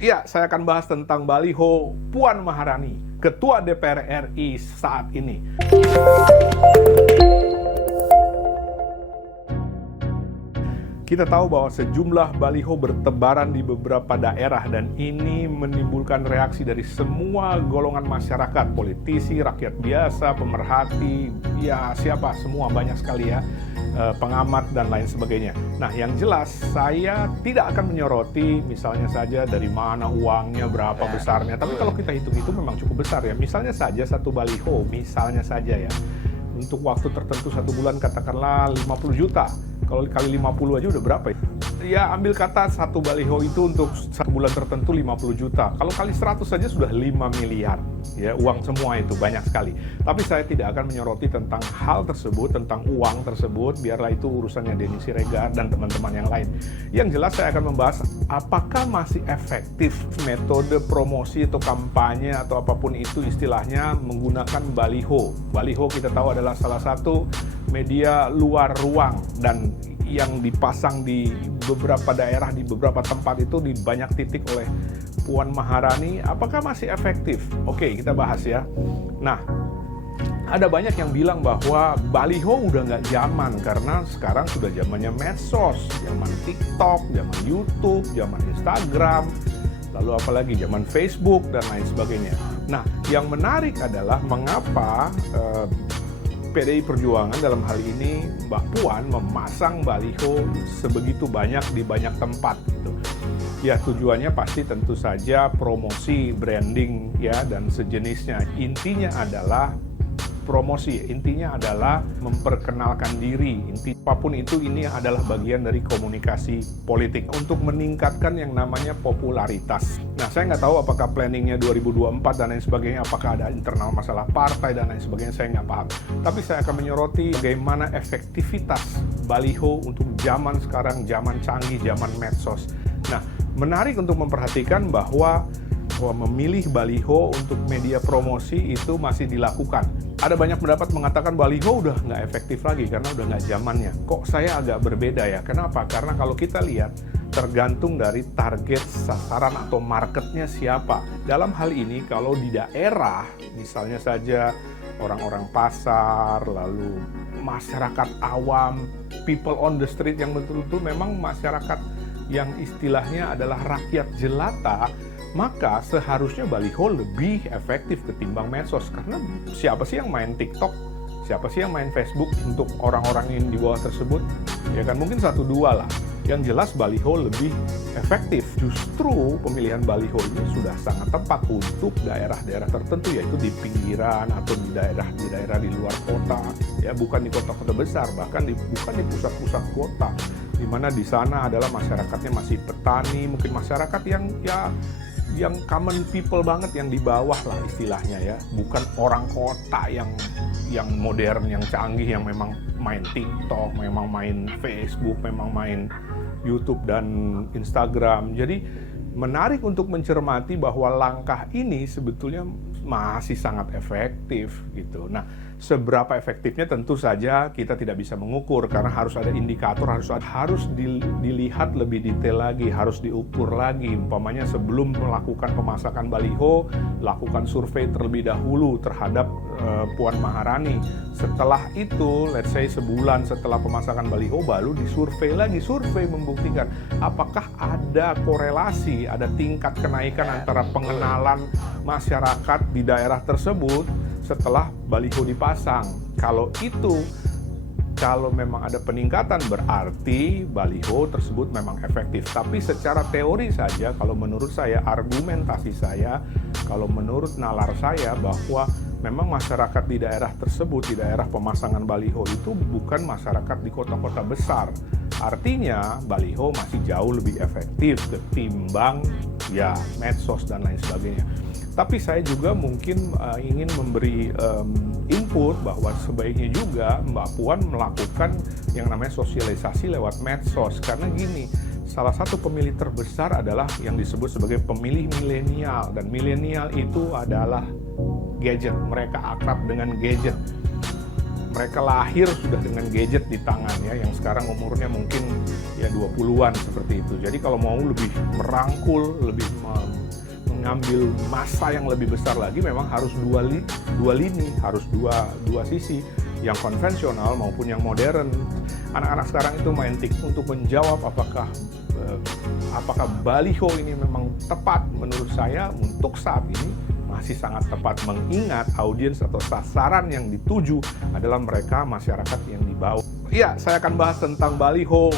Ya, saya akan bahas tentang baliho Puan Maharani, Ketua DPR RI saat ini. Kita tahu bahwa sejumlah baliho bertebaran di beberapa daerah dan ini menimbulkan reaksi dari semua golongan masyarakat, politisi, rakyat biasa, pemerhati, ya siapa, semua banyak sekali ya, pengamat dan lain sebagainya. Nah, yang jelas saya tidak akan menyoroti misalnya saja dari mana uangnya, berapa besarnya, tapi kalau kita hitung itu memang cukup besar ya. Misalnya saja satu baliho, misalnya saja ya, untuk waktu tertentu 1 bulan katakanlah 50 juta. Kalau kali 50 aja udah berapa ya? Ya ambil kata satu baliho itu untuk 1 bulan tertentu 50 juta. Kalau kali 100 saja sudah 5 miliar. Ya, uang semua itu banyak sekali. Tapi saya tidak akan menyoroti tentang hal tersebut, tentang uang tersebut. Biarlah itu urusannya Denny Siregar dan teman-teman yang lain. Yang jelas saya akan membahas apakah masih efektif metode promosi atau kampanye atau apapun itu istilahnya menggunakan baliho. Baliho kita tahu adalah salah satu media luar ruang dan yang dipasang di beberapa daerah, di beberapa tempat itu di banyak titik oleh Puan Maharani. Apakah masih efektif? Oke, kita bahas ya. Nah, ada banyak yang bilang bahwa baliho udah nggak zaman karena sekarang sudah zamannya medsos, zaman TikTok, zaman YouTube, zaman Instagram, lalu apalagi zaman Facebook dan lain sebagainya. Nah, yang menarik adalah mengapa PDI Perjuangan dalam hal ini Mbak Puan memasang baliho sebegitu banyak di banyak tempat gitu. Ya tujuannya pasti tentu saja promosi, branding ya dan sejenisnya. Intinya adalah promosi, intinya adalah memperkenalkan diri. Apapun itu ini adalah bagian dari komunikasi politik untuk meningkatkan yang namanya popularitas. Nah, saya nggak tahu apakah planningnya 2024 dan lain sebagainya, apakah ada internal masalah partai dan lain sebagainya, saya nggak paham. Tapi saya akan menyoroti bagaimana efektivitas baliho untuk zaman sekarang, zaman canggih, zaman medsos. Nah, menarik untuk memperhatikan bahwa memilih baliho untuk media promosi itu masih dilakukan. Ada banyak pendapat mengatakan baliho udah nggak efektif lagi karena udah nggak zamannya. Kok saya agak berbeda ya? Kenapa? Karena kalau kita lihat tergantung dari target sasaran atau marketnya siapa. Dalam hal ini kalau di daerah, misalnya saja orang-orang pasar, lalu masyarakat awam, people on the street yang betul-betul memang masyarakat yang istilahnya adalah rakyat jelata, maka seharusnya baliho lebih efektif ketimbang medsos. Karena siapa sih yang main TikTok? Siapa sih yang main Facebook untuk orang-orang yang di bawah tersebut? Ya kan mungkin 1-2 lah. Yang jelas baliho lebih efektif. Justru pemilihan baliho ini sudah sangat tepat untuk daerah-daerah tertentu, yaitu di pinggiran atau di daerah di luar kota. Ya bukan di kota-kota besar, bahkan bukan di pusat-pusat kota, di mana di sana adalah masyarakatnya masih petani, mungkin masyarakat yang common people banget, yang di bawah lah istilahnya ya, bukan orang kota yang modern, yang canggih, yang memang main TikTok, memang main Facebook, memang main YouTube dan Instagram. Jadi menarik untuk mencermati bahwa langkah ini sebetulnya masih sangat efektif gitu. Nah, seberapa efektifnya tentu saja kita tidak bisa mengukur karena harus ada indikator, harus dilihat lebih detail lagi, harus diukur lagi. Umpamanya sebelum melakukan pemasakan baliho, lakukan survei terlebih dahulu terhadap Puan Maharani. Setelah itu, let's say sebulan setelah pemasakan baliho, baru disurvei lagi. Survei membuktikan apakah ada korelasi, ada tingkat kenaikan antara pengenalan masyarakat di daerah tersebut setelah baliho dipasang. Kalau memang ada peningkatan berarti baliho tersebut memang efektif. Tapi secara teori saja, kalau menurut saya, argumentasi saya, kalau menurut nalar saya, bahwa memang masyarakat di daerah tersebut, di daerah pemasangan baliho itu bukan masyarakat di kota-kota besar. Artinya baliho masih jauh lebih efektif ketimbang ya medsos dan lain sebagainya. Tapi saya juga mungkin ingin memberi input bahwa sebaiknya juga Mbak Puan melakukan yang namanya sosialisasi lewat medsos. Karena gini, salah satu pemilih terbesar adalah yang disebut sebagai pemilih milenial. Dan milenial itu adalah gadget, mereka akrab dengan gadget. mereka lahir sudah dengan gadget di tangan ya, yang sekarang umurnya mungkin ya 20-an seperti itu. Jadi kalau mau lebih merangkul, lebih mengambil masa yang lebih besar lagi, memang harus dua lini, harus dua sisi, yang konvensional maupun yang modern. Anak-anak sekarang itu main tik untuk menjawab apakah baliho ini memang tepat. Menurut saya untuk saat ini masih sangat tepat, mengingat audiens atau sasaran yang dituju adalah mereka masyarakat yang di bawah. Iya, saya akan bahas tentang baliho